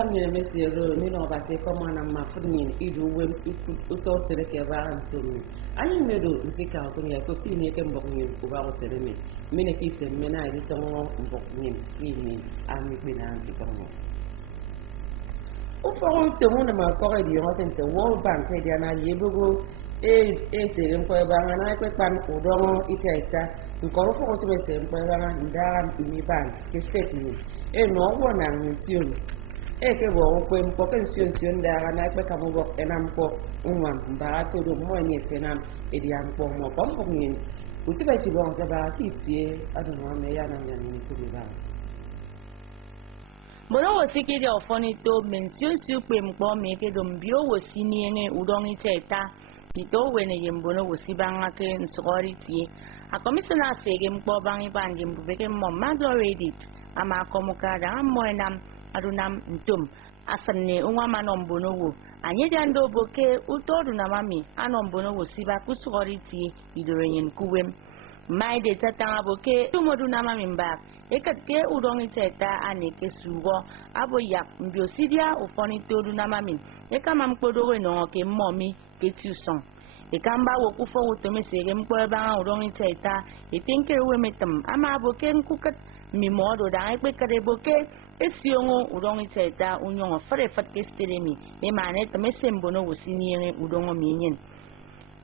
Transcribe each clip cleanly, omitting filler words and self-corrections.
kam ne mesero ni no ba se ko mana ma fudin idu wem uto sere ke ba antumi ani medo nsika ko ne ko si ne ke mbok ni ko ba ko sere mi mine ki se mena ri to mbok ni ni ami bina anti ko mo o fo te mo na ma ko ri yo te World Bank e dia na yebogo se ko ba na ko pan ko do itaita ko ro fo to se ko ba na ndara mi ban ke state ni no wo na ntion ke bo ko mpo ke nsion ndara na ko ka mo enam ko unwa mbara to do mo ni senam e dia mpo mo ko mo ni utiba chi bo ka ba ki tie adu no me ya na ni ko ba Mono wasiki de ofoni to mention supe mpo me ke do mbio wasini nge udongi cheta ito wene yembono wasibanga ke nsori tie akomisona fege mpo bangi bandi mbubeke mo magloredit ama komuka da moenam adunam ntum asanne unwa manombono wo anyediando boke utodu na mami anombono wasiba kusori tie idorenyen kuwem mai de tata boke tumodu na mami mba ekatke udongi cheta aneke sugo abo yak mbiosidia ufoni todu na mami ekama mkpodo we no ke momi ke tuson ekamba wokufo wutome sege mkpo ba udongi cheta etinkere we metam ama boke nkukat mi modo da ekpe kade boke esiongo udongi cheta unyongo fare fatke stelemi emane tome sembono wosiniere udongo minyen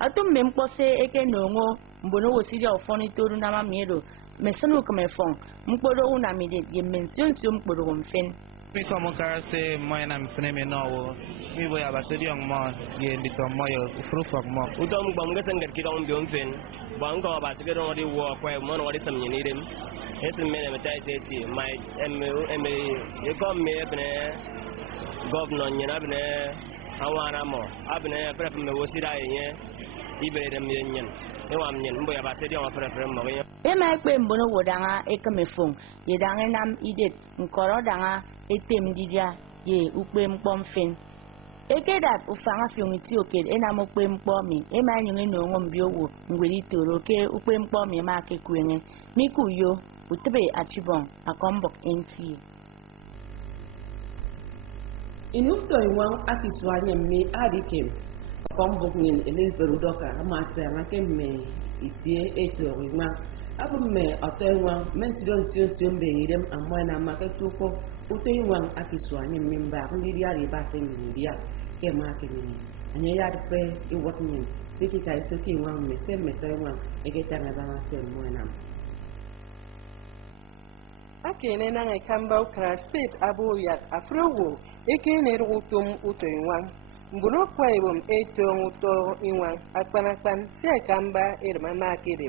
atum mempose eke nongo mbono wosidia ufoni todu na mami edo mesanu kame fon mkpodo una mide ye mention si mkpodo mfen mi como cara se moyana mfene me no mi voy a basedi on mo ye ndito moyo frufok mo utom gbam ngesen ngat kidon bi mfen ba ngo ba se don wadi wo ko mo no wadi sam nyini dem esim me me tai tete my em e kom me bne governor nyina bne awana mo abne pref me wosida yen ibe dem yen ewam nyen mbo ya basedi on pref mo yen ema ekpe mbono wodanga ekamefon yedanga nam idet nkoro danga etem didia ye ukpe mkpom fen ekedat ufanga fiongiti oked enam ukpe mkpomi ema nyinge no ngom biowo ngweli toro ke ukpe mkpomi ma ke kwenge mikuyo utebe achibon akombok NTA inufto iwan akiswanya mi adikem akombok nin Elizabeth Udoka amase amake me itie eto iwan abu me otenwa mensidon sion be yidem amwana maketuko utewan akiswanya mimba ndiri ari ba se ndia ke ma ke ni anya ya de iwot ni siki kai soki wan me se metewa eketana ba se mwana akene na ngakamba ukra state abo ya afrowo ekene rutum utoywan mbuno kwa ibom eto uto inwan akpanakpan se kamba irma makide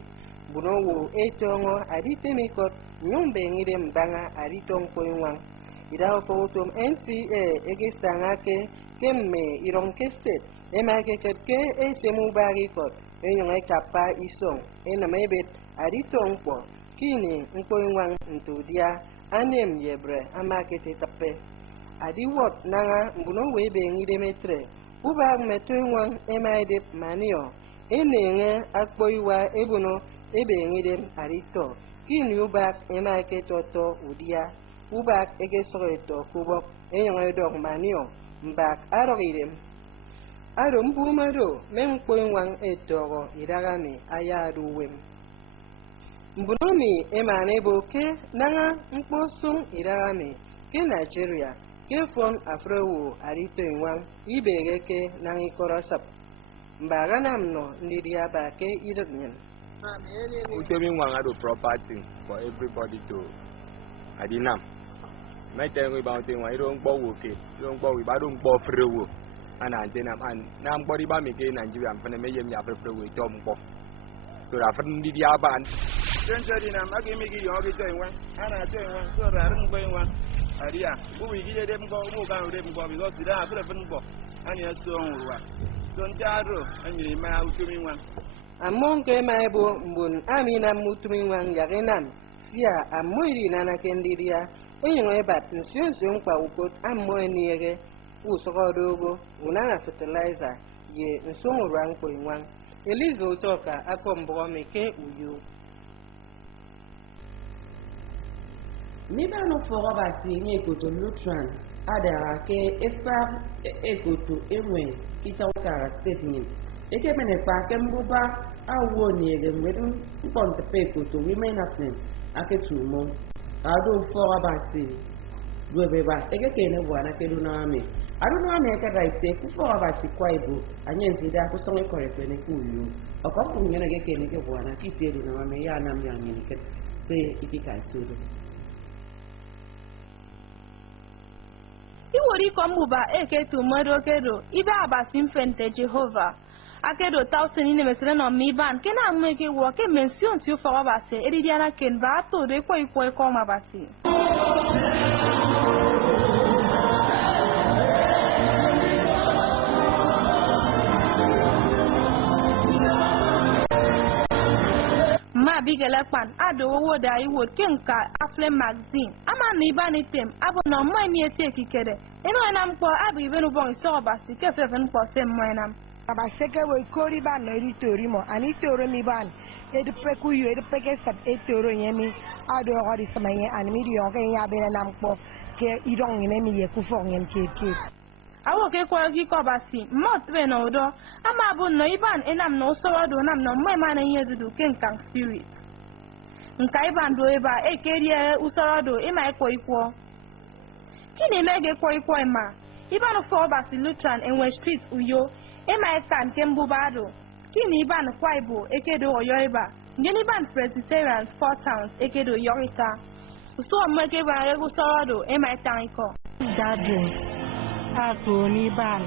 buno wo etongo aditemikot nyumbe ngire mbanga aditong poinwang ida ko tom NTA egesanga ke kemme ironke state emake ketke esemu bagi kot enyonga kapa isong enamebet aditong po kini mpoinwang ntudia anem yebre amake tetape adiwot nanga mbuno webe ngire metre ubag metuinwang emaidep manio enenge akpoiwa ebuno ebe ngidem arito kini ubak emake toto udia ubak ege soreto kubok enyong edok manio mbak arogidem aro mbumado mempoinwang etogo iragami ayaruwem mbunomi emane boke nanga mposung iragami ke Nigeria ke fon afrewo arito inwang ibegeke nangi korosap mbaganamno ndidia bake irodnyen Utomi wangado property for everybody to adinam. My tell you about thing I don't go okay. Don't go I don't go free and antenna and now body ba me ke Nigeria am fana me yem ya free we tom go. So da fan di dia ban. Century na magi me gi yo gi join wan. Ana join wan so da rin go wan. Aria, bu wi gi dem go mu ga dem go because da afre fan go. Ani so onwa. So ndaro anyi ma utomi wan. Among ke maibo mbun amina mutumiwang yagenam sia amoiri nana kendiria enyong ebat nsion kwa ukot amoy niege usogodogo unana fertilizer ye nsong rang poinwang elizo toka akombo meke uyu ni ba no foro ba ti ni ko to lutran ada ke efa ekoto enwe kita ukara statement eke mene pa ke mbuba awo ni ege mwedu mponte pe ekoto women happening ake tumo ado fo abasi gwebeba eke kene bwana kedu na ame ado na ame eke raite ku fo abasi kwa ibo anyenzi da ku songe correct ne ku yo okompo nyene eke kene ke bwana kitedu na ame ya nam ya nyene ke se ikika sudo iwori kombuba eke tumoro kedo ibe abasi mfente Jehova akedo tauseni ne mesele no miban kena ameke wo ke mention si fo abasi eridiana ken ba to de ko ko mabasi ma bigela pan ado wo da iwo kenka afle magazine ama ni bani tem abo no mo ni ete kikere eno enam po abi ibenu bon so obasi ke fefen po sem mo enam abaseke we kori ba no ri tori mo ani toro mi ban ed peku yu ed peke sat e toro yemi ado ori samaye ani mi dio ke ya be enam po ke idong ne mi ye ku fo ngem ke awo ke kwa gi ko basi mot be no do ama bu no iban enam no so do nam no mo ma na yedudu kenkan spirit nka iban do eba e kerie usoro do e ma iko ikwo kini mege ko ikwo ma iban fo basi Lutheran enwe street uyo e ma kan kembubado kini iban kwa ibo ekedo oyo eba ngeni ban Presbyterian 4 towns ekedo yorika uso mo ke ba usoro do e ma tan iko dadre Agoni ban,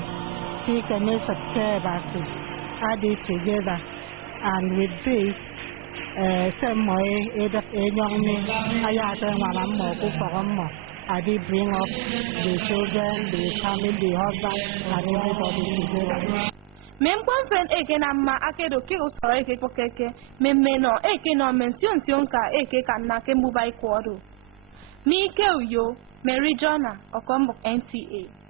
he can make a add it together, and with this, some way, a young man, I asked one more, I did bring up the children, the family, the husband, and everybody together. Mem friend eke na ma akedo ke usoro eke kokeke memeno eke no mention sionka eke kana ke mubai kworo mi ke uyo Mary Jona okombo NTA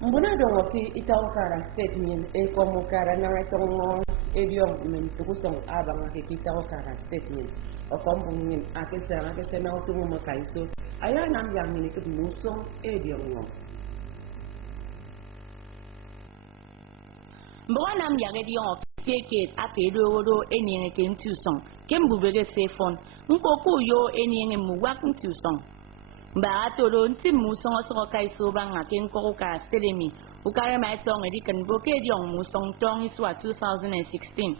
mbuna dongo ki itawakara statement e komo kara na retongo ediom men tukusong abanga ke itawakara statement o kombo ngin akese na otumo makaiso aya nam yang ni ke musong ediom ngo mbona nam yang ediom keke apedo do enye ke ntusong kembubege sefon nkoku yo enye muwak ntusong ba toro nti musong so kaiso banga ken ko ka stelemi ukare mai tong edi kan boke diong musong tong iswa 2016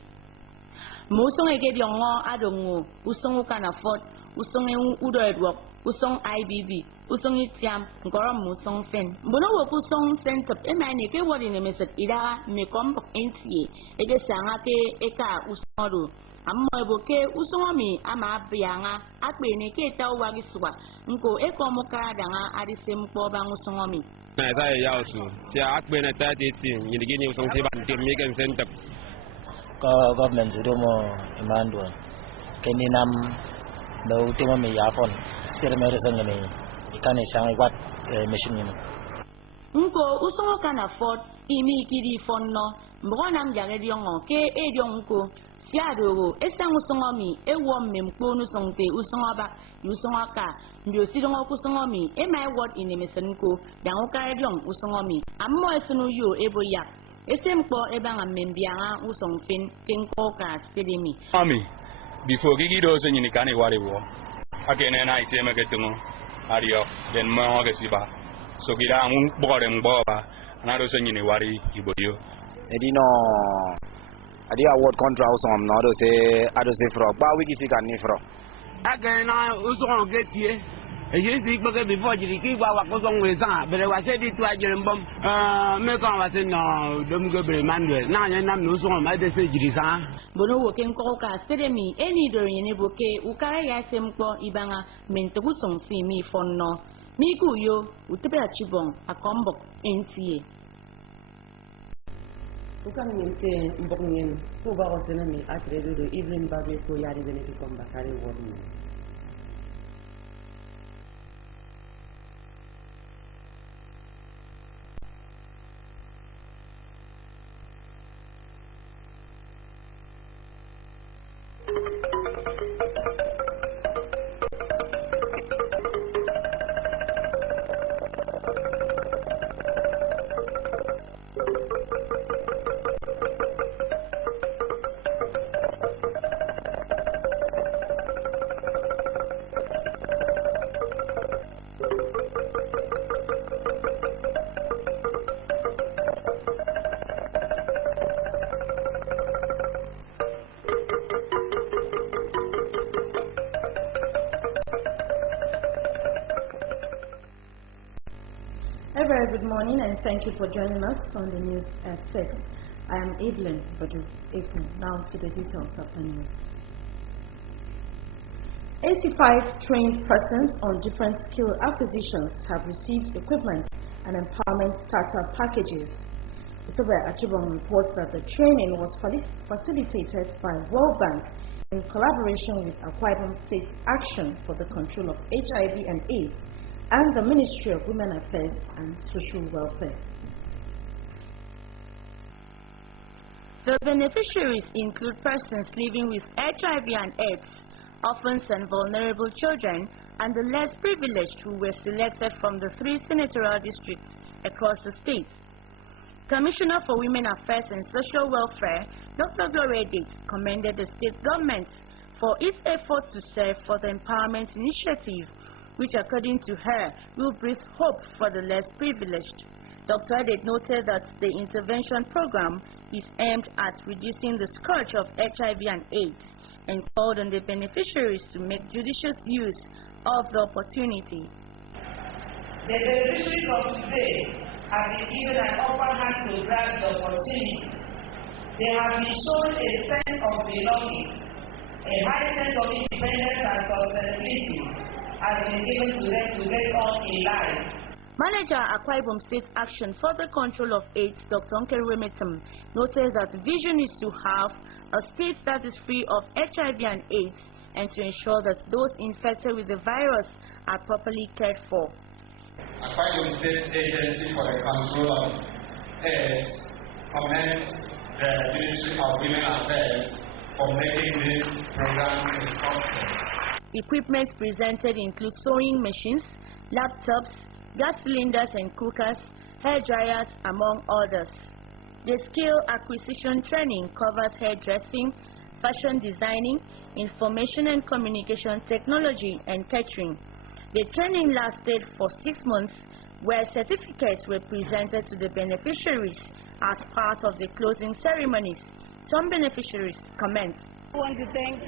musong ege diong ngo adongo usong kana fort usong udo edwok usong IBB usong itiam ngoro musong fen mbono wo kusong sentop e mai ne ke wodi ne meset ida me kombo NTA ege sanga ke eka usong do amma boke usomi ama bianga akpe ne ke tawa giswa nko eko mukada nga adise mpo ba usomi na za ya su tia akpe na 30 yinigi ni usong se ban tem megen sentap ko government do mo imando keninam no temo me yafon sire me resanga ne ikane shangai wat machine ni nko usomo kana fort imi kidi fonno mbonam jage diongo ke edionko siadogo esang usongomi ewo memkponu songte usongoba usongoka mbio sidongo kusongomi e my word in emesenko dango karedion usongomi ammo esunu yo eboya esempo ebanga membianga usongfen kenko ka stedemi ami before gigi do se nyini kane ware wo akene na iteme ketungo ario den mo ga siba so gira mu bore mboba na do se nyini wari iboyo edino adi award contract som no do se fro ba wiki si kan ni fro aga na uso getie eje si gbege before jiri ki gwa wa ko so nwe san bere wa se di tu ajere mbom me kan wa se no dom go bere mandwe na anya nam no uso ma de se jiri san bono wo ken ko ka stedemi eni do yene boke ukara ya sempo ibanga mento ku song si mi fonno mi ku yo utebe achibon akombo NTA Bukan mungkin mbok ngin ko ba ko senami atre do even babe ko yari bene ko komba kare woni very good morning and thank you for joining us on the news at 6. I am Evelyn Badu. Now to the details of the news. 85 trained persons on different skill acquisitions have received equipment and empowerment startup packages. Itobe Achibong reports that the training was facilitated by World Bank in collaboration with Akwa Ibom State Action for the Control of HIV and AIDS and the Ministry of Women Affairs and Social Welfare. The beneficiaries include persons living with HIV and AIDS, orphans and vulnerable children, and the less privileged who were selected from the 3 senatorial districts across the state. Commissioner for Women Affairs and Social Welfare, Dr. Gloria Date, commended the state government for its effort to serve for the empowerment initiative, which according to her will breathe hope for the less privileged. Dr. Date noted that the intervention program is aimed at reducing the scourge of HIV and AIDS and called on the beneficiaries to make judicious use of the opportunity. The beneficiaries of today have been given an upper hand to grab the opportunity. They have been shown a sense of belonging, a high sense of independence and sustainability has been given to them to get on in life. Manager Akwa Ibom State Action for the Control of AIDS, Dr. Nkeruwemetum, noted that the vision is to have a state that is free of HIV and AIDS and to ensure that those infected with the virus are properly cared for. Akwa Ibom State Agency for the Control of AIDS commends the Ministry of Women Affairs for making this program a success. Equipment presented include sewing machines, laptops, gas cylinders and cookers, hair dryers, among others. The skill acquisition training covers hairdressing, fashion designing, information and communication technology, and catering. The training lasted for 6 months, where certificates were presented to the beneficiaries as part of the closing ceremonies. Some beneficiaries comment. I want to thank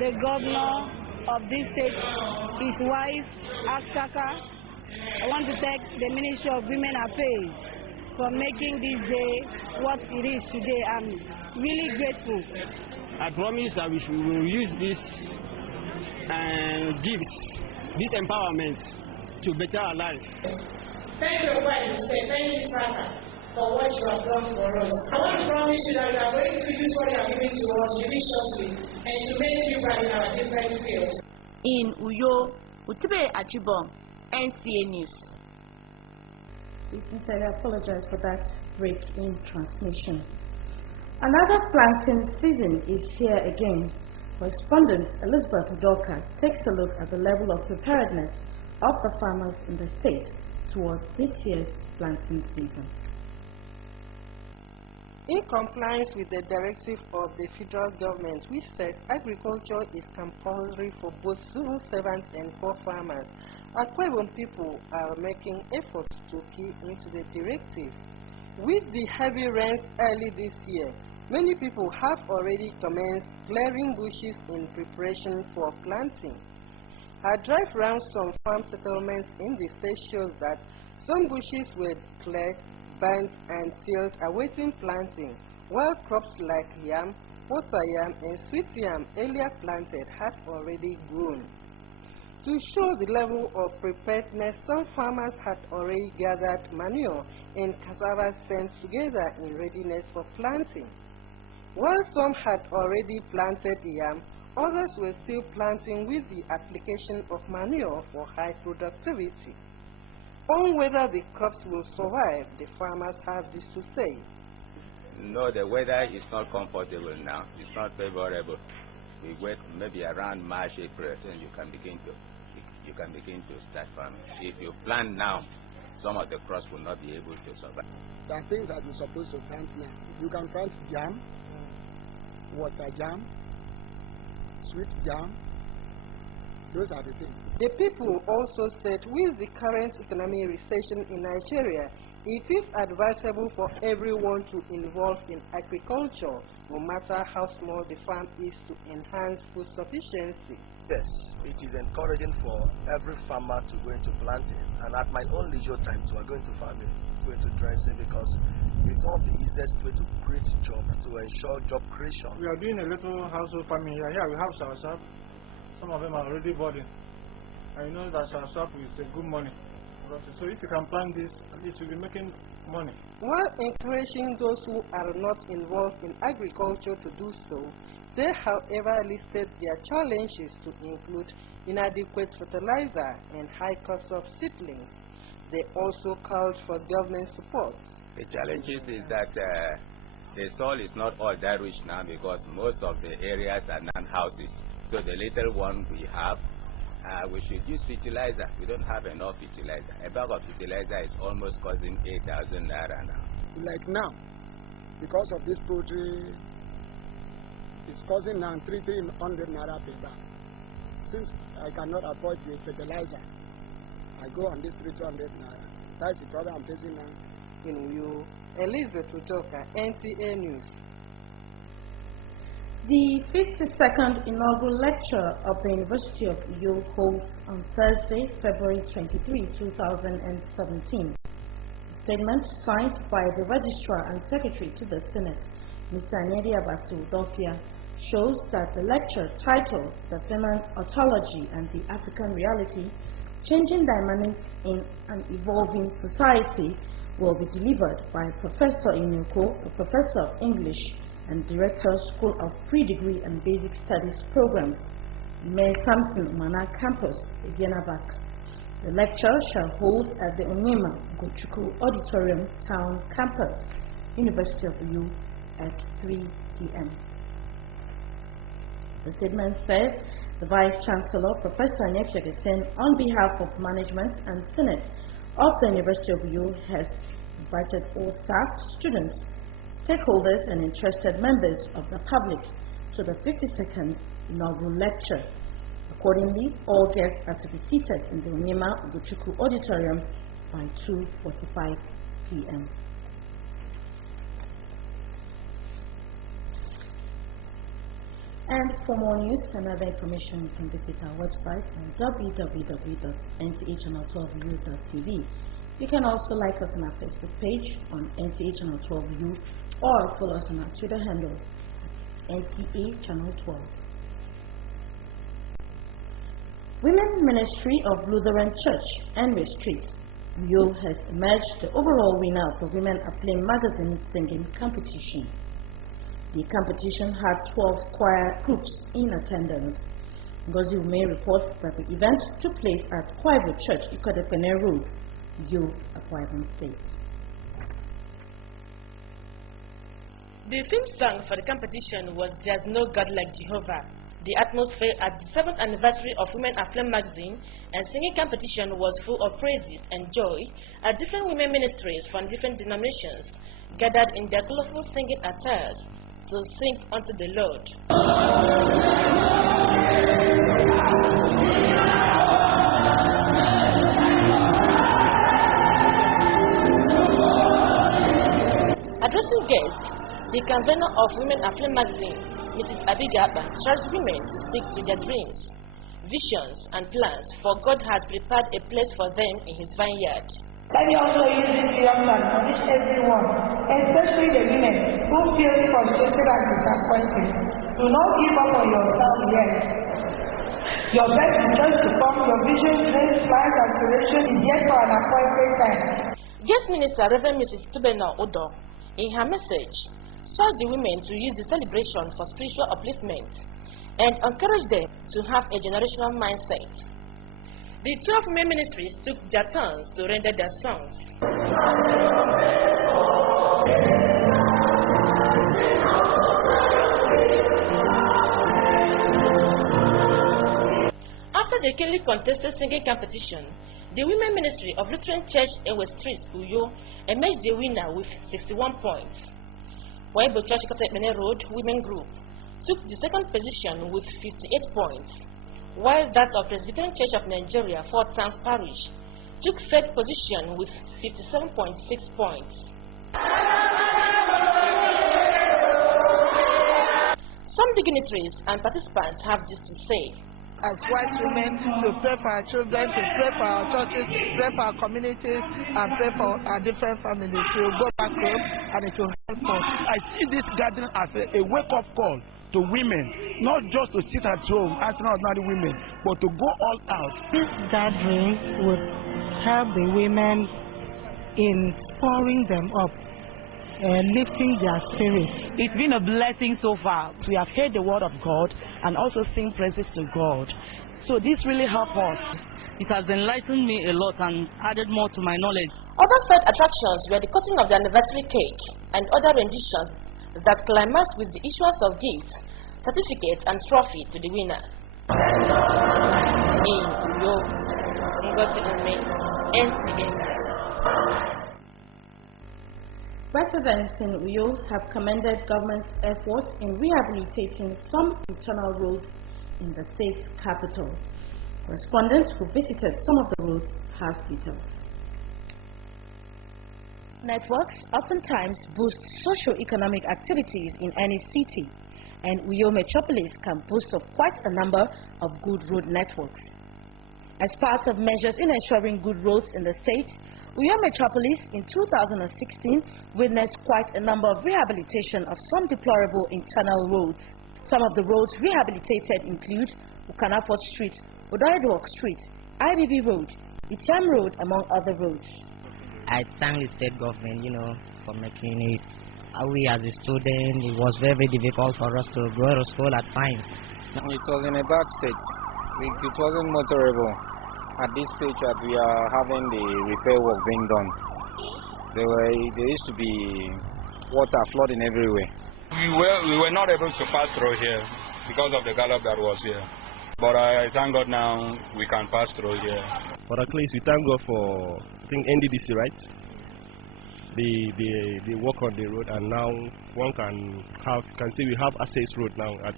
the governor of this state, his wife, Aksaka. I want to thank the Ministry of Women Affairs for making this day what it is today. I'm really grateful. I promise that we will use this gifts, this empowerment to better our life. Thank you, wife. Thank you, Father, for what you have done for us. I want to promise you that we are going to use what you are giving to us judiciously and to make you right in our different fields. In Uyo, Itobe Achibong, NTA News. We sincerely apologize for that break in transmission. Another planting season is here again. Correspondent Elizabeth Udoka takes a look at the level of preparedness of the farmers in the state towards this year's planting season. In compliance with the directive of the federal government, which says agriculture is compulsory for both civil servants and poor farmers, Akwa Ibom people are making efforts to key into the directive. With the heavy rains early this year, many people have already commenced clearing bushes in preparation for planting. A drive around some farm settlements in the state shows that some bushes were cleared, burnt and tilled awaiting planting, while crops like yam, water yam and sweet yam earlier planted had already grown. To show the level of preparedness, some farmers had already gathered manure and cassava stems together in readiness for planting. While some had already planted yam, others were still planting with the application of manure for high productivity. On whether the crops will survive, the farmers have this to say. No, the weather is not comfortable now. It's not favorable. We wait maybe around March, April, and you can begin to start farming. If you plant now, some of the crops will not be able to survive. There are things that you're supposed to plant now. You can plant jam, water jam, sweet jam. Those are the things. The people also said with the current economic recession in Nigeria, It is advisable for everyone to involve in agriculture, no matter how small the farm is, to enhance food sufficiency. Yes, it is encouraging for every farmer to go into planting, and at my own leisure time to go into farming, go into dressing, because it's one of the easiest way to create job, to ensure job creation. We are doing a little household farming here. Yeah, we have soursop. Some of them are already budding. I know that soursop is a good money. So if you can plant this, it will be making money. While encouraging those who are not involved in agriculture to do so, they however listed their challenges to include inadequate fertilizer and high cost of seedlings. They also called for government support. The challenges is that the soil is not all that rich now, because most of the areas are non-houses. So the little one we have, we should use fertilizer. We don't have enough fertilizer. A bag of fertilizer is almost costing 8,000 naira now. Like now, because of this poultry, it's costing now 300 naira per bag. Since I cannot afford the fertilizer, I go on this 300 naira. That's the problem I'm facing now. Elizabeth Utoka, NTA News. The 52nd inaugural lecture of the University of Uyo holds on Thursday, February 23, 2017. A statement signed by the Registrar and Secretary to the Senate, Mr. Anyedi Abasu Udofia, shows that the lecture titled The Feminine Ontology and the African Reality, Changing Dynamics in an Evolving Society, will be delivered by Professor Inyoko, a Professor of English and Director, School of Pre-Degree and Basic Studies Programs, Mayor Samson Mana Campus, Vienabak. The lecture shall hold at the Onyema Gochuku Auditorium Town Campus, University of Uyo, at 3 p.m. The statement says the Vice Chancellor, Professor Nyefshegesen, on behalf of management and Senate of the University of Uyo, has invited all staff, students, stakeholders and interested members of the public to the 52nd inaugural lecture. Accordingly, all guests are to be seated in the Onyema Ugochukwu Auditorium by 2:45 p.m. And for more news and other information, you can visit our website on www.ntachannel12u.tv. You can also like us on our Facebook page on NTA Channel 12U, or follow us on our Twitter handle, NTA Channel 12. Women Ministry of Lutheran Church, Enway Street, Uyo, has emerged the overall winner of the Women Are Playing magazine singing competition. The competition had 12 choir groups in attendance. Ngozi Ume reports that the event took place at Kwaibu Church, Ikodepene Road, Uyo, Akwa Ibom State. The theme song for the competition was There's No God Like Jehovah. The atmosphere at the 7th anniversary of Women Aflame magazine and singing competition was full of praises and joy as different women ministries from different denominations gathered in their colorful singing attires to sing unto the Lord. Addressing guests, the convener of Women Aflame magazine, Mrs. Abigaba, charged women to stick to their dreams, visions, and plans, for God has prepared a place for them in His vineyard. Let me also use this period to admonish everyone, especially the women who feel frustrated and disappointed. Do not give up on yourself yet. Your best is just to come. Your vision, dreams, plans, aspiration is yet for an appointed time. Guest Minister Reverend Mrs. Tubena Odo, in her message, urged the women to use the celebration for spiritual upliftment and encourage them to have a generational mindset. The 12 women ministries took their turns to render their songs. After the keenly contested singing competition, the Women Ministry of Lutheran Church Enway Street, Uyo, emerged the winner with 61 points. Waibo Church Kotekmene Road Women Group took the second position with 58 points, while that of Presbyterian Church of Nigeria, Fort Towns Parish, took third position with 57.6 points. Some dignitaries and participants have this to say. As white women, to pray for our children, to pray for our churches, pray for our communities, and pray for our different families. We will go back home and it will help us. I see this gathering as a wake-up call to women, not just to sit at home as ordinary women, but to go all out. This gathering would help the women in spurring them up, lifting their spirits. It's been a blessing so far. We have heard the word of God and also sing praises to God. So this really helped us. It has enlightened me a lot and added more to my knowledge. Other side attractions were the cutting of the anniversary cake and other renditions that climaxed with the issuance of gifts, certificates and trophy to the winner. In Uyo, Ngozi Ume, NTA News. Residents in Uyo have commended government's efforts in rehabilitating some internal roads in the state's capital. Correspondents who visited some of the roads have details. Networks oftentimes boost socio-economic activities in any city, and Uyo Metropolis can boast of quite a number of good road networks. As part of measures in ensuring good roads in the state, Uyo Metropolis in 2016 witnessed quite a number of rehabilitation of some deplorable internal roads. Some of the roads rehabilitated include Ukanafort Street, Odoidwalk Street, IBB Road, Itiam Road, among other roads. I thank the state government, for making it. We as a student, it was very difficult for us to go to school at times. It was in a bad state. It wasn't motorable. At this stage that we are having the repair work being done, there used to be water flooding everywhere. We were not able to pass through here because of the gallop that was here. But I thank God now we can pass through here. But at least we thank God for, I think, NDDC, right? They work on the road, and now one can see we have access road now at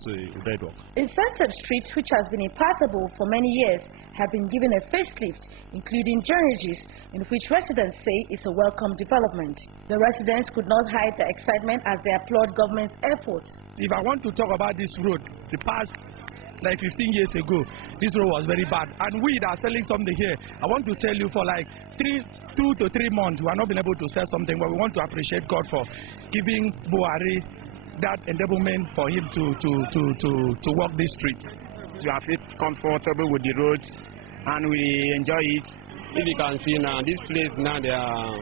Redwalk. Incentive Street, which has been impassable for many years, have been given a facelift, including drainages, in which residents say it's a welcome development. The residents could not hide their excitement as they applaud government's efforts. If I want to talk about this road, the past like 15 years ago, this road was very bad, and we that are selling something here, I want to tell you, for like 2 to 3 months we have not been able to sell something, but we want to appreciate God for giving Buhari that enablement for him to walk these streets. We are comfortable with the roads and we enjoy it. If you can see now, this place now there are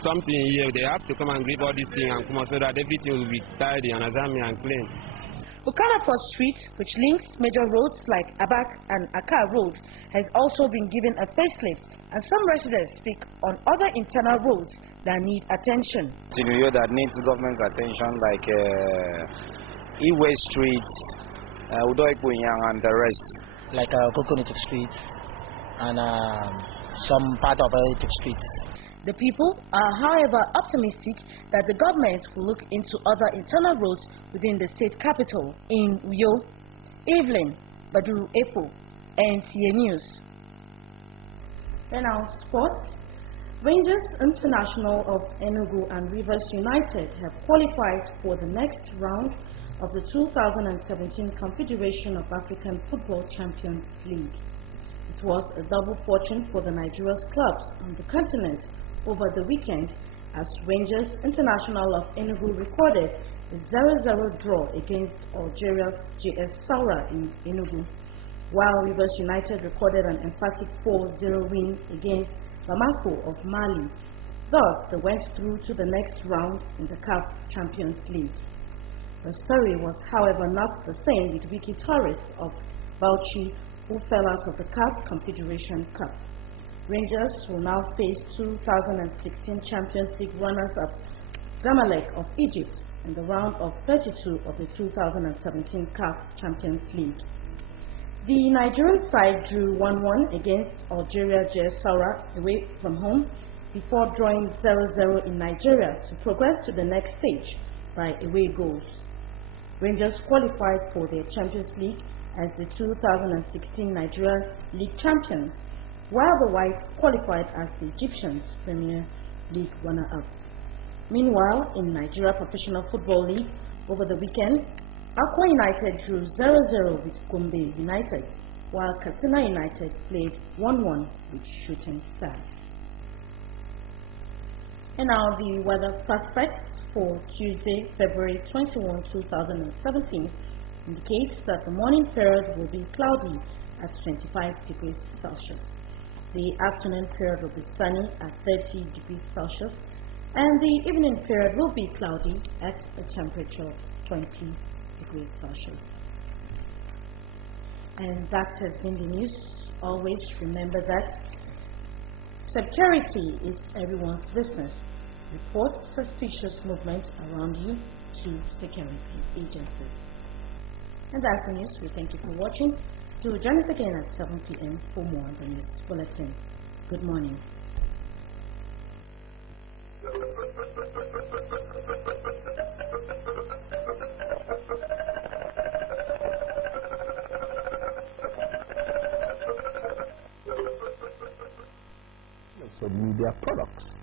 something here. They have to come and grip all these things and come out so that everything will be tidy and and clean. Ukanafort Street, which links major roads like Abak and Akar Road, has also been given a facelift, and some residents speak on other internal roads that need attention. That needs government's attention, like Iwe Street, Udoipunyang and the rest. Like Coconut Street and some part of Electric Streets. The people are, however, optimistic that the government will look into other internal roads within the state capital. In Uyo, Evelyn Baduru Epo, NTA News. Then our sports. Rangers International of Enugu and Rivers United have qualified for the next round of the 2017 Confederation of African Football Champions League. It was a double fortune for the Nigeria's clubs on the continent over the weekend, as Rangers International of Enugu recorded a 0-0 draw against Algeria's JS Saoura in Enugu, while Rivers United recorded an emphatic 4-0 win against Bamako of Mali. Thus, they went through to the next round in the CAF Champions League. The story was, however, not the same with Wiki Torres of Bauchi, who fell out of the CAF Confederation Cup. Rangers will now face 2016 Champions League runners-up Zamalek of Egypt in the round of 32 of the 2017 CAF Champions League. The Nigerian side drew 1-1 against Algeria JS Saoura away from home before drawing 0-0 in Nigeria to progress to the next stage by away goals. Rangers qualified for the Champions League as the 2016 Nigeria League champions, while the Whites qualified as the Egyptians' Premier League runner-up. Meanwhile, in Nigeria Professional Football League, over the weekend, Akwa United drew 0-0 with Gombe United, while Katsina United played 1-1 with Shooting Stars. And now the weather prospects for Tuesday, February 21, 2017 indicates that the morning period will be cloudy at 25 degrees Celsius. The afternoon period will be sunny at 30 degrees Celsius, and the evening period will be cloudy at a temperature of 20 degrees Celsius. And that has been the news. Always remember that security is everyone's business. Report suspicious movements around you to security agencies. And that's the news. We thank you for watching. Do join us again at 7 p.m. for more on the news bulletin. Good morning. Media products.